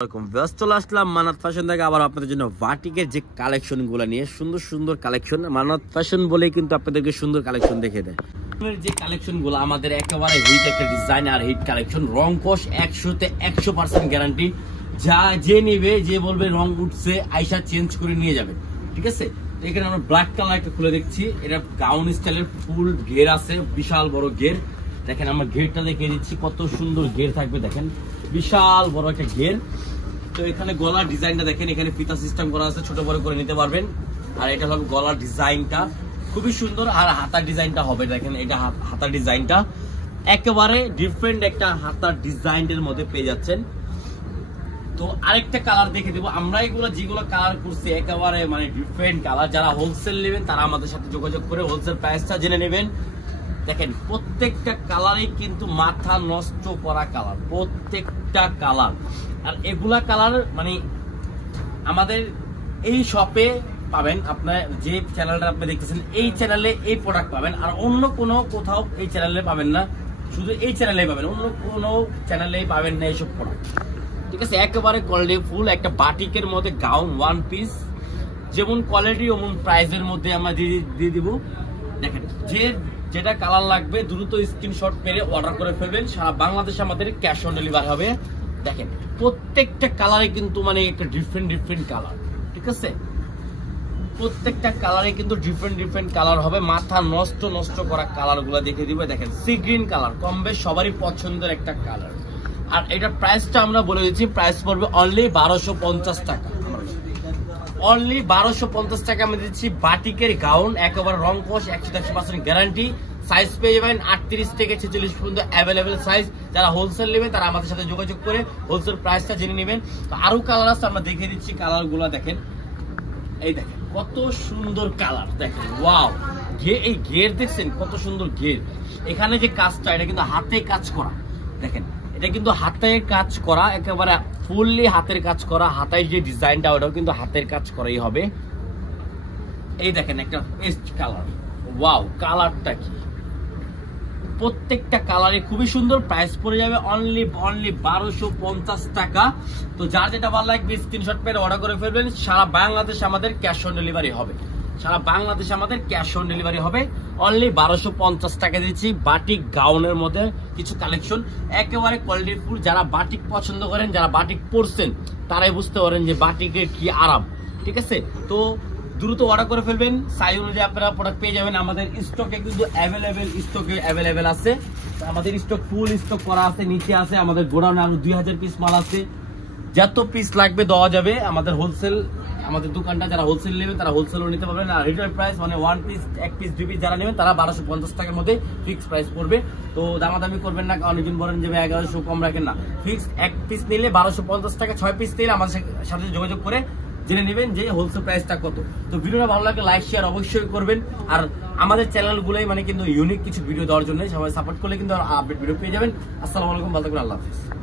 চলে আসলাম মানাত ফ্যাশন থেকে আবার আপনাদের জন্য বাটিকের যে কালেকশন গুলো নিয়ে সুন্দর সুন্দর কালেকশন। মানাত ফ্যাশন বলে কিন্তু আপনাদেরকে সুন্দর কালেকশন দেখে দেয়। যে কালেকশন গুলো আমাদের একেবারে হিট একটা ডিজাইন আর হিট কালেকশন, রং কোশ 100তে 100% গ্যারান্টি। যা যে নিবে যে বলবে রং উঠছে আইসা চেঞ্জ করে নিয়ে যাবে, ঠিক আছে। এখানে আমরা ব্ল্যাক কালার একটা খুলে দেখছি, এটা গাউন স্টাইলের ফুল ঘের আছে, বিশাল বড় ঘের। দেখেন আমরা ঘেরটা দেখিয়ে দিচ্ছি, কত সুন্দর ঘের থাকবে, দেখেন বিশাল বড় একটা ঘের। তো এখানে গলার ডিজাইনটা দেখেন, এখানে ফিতা সিস্টেম করা আছে, ছোট বড় করে নিতে পারবেন। আর এটা হলো গলার ডিজাইনটা খুবই সুন্দর। আর হাতার ডিজাইনটা হবে দেখেন, এটা হাতার ডিজাইনটা একেবারে ডিফারেন্ট একটা হাতার ডিজাইনের মধ্যে পেয়ে যাচ্ছেন। তো আরেকটা কালার দেখে দেবো আমরা, এগুলো যেগুলো কালার করছি একেবারে মানে ডিফারেন্ট কালার। যারা হোলসেল নেবেন তারা আমাদের সাথে যোগাযোগ করে হোলসেল প্রাইসটা জেনে নেবেন। দেখেন প্রত্যেকটা কালারই কিন্তু মাথা নষ্ট করা কালার, প্রত্যেকটা কালার। আর এগুলা কালার মানে আমাদের এই শপে পাবেন, আপনার যে চ্যানেলটা আপনি দেখতেছেন এই চ্যানেলে এই প্রোডাক্ট পাবেন। আর অন্য কোনো কোথাও এই চ্যানেলে পাবেন না, শুধু এই চ্যানেলেই পাবেন, অন্য কোনো চ্যানেলেই পাবেন না এইসব প্রোডাক্ট, ঠিক আছে। একেবারে কোয়ালিটি ফুল একটা বাটিকের মধ্যে গাউন ওয়ান পিস, যেমন কোয়ালিটি ওমন প্রাইসের মধ্যে আমরা দিয়ে দিব। দেখেন যেটা কালার লাগবে দ্রুত স্ক্রিনশট মেরে অর্ডার করে ফেলবেন। সারা বাংলাদেশে আমাদের ক্যাশ অন ডেলিভারি হবে। দেখেন প্রত্যেকটা কালারে কিন্তু মানে একটা ডিফারেন্ট কালার, ঠিক আছে। প্রত্যেকটা কালারে কিন্তু ডিফারেন্ট কালার হবে, মাথা নষ্ট করা কালার গুলা দেখে দিবে। দেখেন সি গ্রিন কালার, কম বেশ সবারই পছন্দের একটা কালার। আর এটা প্রাইসটা আমরা বলে দিচ্ছি, প্রাইস পড়বে অনলি 1250 টাকা। অনলি 1250 টাকা আমি দিচ্ছি বাটিকের গাউন, একেবারে রং কোশ 100% গ্যারান্টি। সাইজ পেয়ে যাবেন 38 থেকে 46 পর্যন্ত অ্যাভেলেবেল সাইজ। যারা হোলসেল নেবেন তারা আমাদের সাথে যোগাযোগ করে হোলসেল প্রাইসটা জেনে নেবেন। তো আরো কালার আছে, আমরা দেখিয়ে দিচ্ছি কালার গুলো। দেখেন এই দেখেন কত সুন্দর কালার, দেখেন ওয়াও। এই ঘের দেখছেন কত সুন্দর ঘের। এখানে যে কাজটা এটা কিন্তু হাতে কাজ করা, দেখেন এটা কিন্তু হাতে কাজ করা, একেবারে ফুললি হাতের কাজ করা। হাতের যে ডিজাইনটা ওটাও কিন্তু হাতের কাজ করাই হবে। এই দেখেন একটা পেস্ট কালার, ওয়াও কালারটা কি, প্রত্যেকটা কালারে খুবই সুন্দর। প্রাইস পড়ে যাবে অনলি 1250 টাকা। তো যার যেটা ভালো লাগবে স্ক্রিনশট মেরে অর্ডার করে ফেলবেন। সারা বাংলাদেশে আমাদের ক্যাশ অন ডেলিভারি হবে, সারা বাংলাদেশে আমাদের ক্যাশ অন ডেলিভারি হবে। অনলি 1250 টাকা দিচ্ছি বাটিক গাউনের মধ্যে কিছু কালেকশন, একেবারে কোয়ালিটি ফুল। যারা বাটিক পছন্দ করেন, যারা বাটিক পরছেন তারাই বুঝতে পারেন যে বাটিকের কি আরাম, ঠিক আছে। তো দ্রুত অর্ডার করে ফেলবেন, সাইজ অনুযায়ী আপনারা প্রোডাক্ট পেয়ে যাবেন। আমাদের স্টকে কিন্তু অ্যাভেলেবেল আছে, আমাদের স্টক ফুল স্টক করা আছে, নিচে আছে আমাদের গোডাউনে আরো 2000 পিস মাল আছে। যত পিস লাগবে দেওয়া যাবে। আমাদের হোলসেল, আমাদের দোকানটা যারা হোলসেল নেবেন তারা হোলসেলও নিতে পারবেন। আর রিটেল প্রাইস মানে ওয়ান পিস, এক পিস, দুই পিস যারা নেবেন তারা 1250 টাকার মধ্যে ফিক্স প্রাইস পড়বে। তো দামাদামি করবেন না, অনেকদিন বলেন যে 1100 কম রাখেন না। ফিক্স এক পিস নিলে 1250 টাকা, 6 পিস নিলে আমাদের সাথে যোগাযোগ করে জেনে নেবেন যে হোলসেল প্রাইসটা কত। তো ভিডিওটা ভালো লাগলে লাইক শেয়ার অবশ্যই করবেন। আর আমাদের চ্যানেলগুলোই মানে কিন্তু ইউনিক কিছু ভিডিও দেওয়ার জন্য সবাই সাপোর্ট করলে কিন্তু আপডেট ভিডিও পেয়ে যাবেন। আসসালামু আলাইকুম, ভালো থাকবেন, আল্লাহ হাফেজ।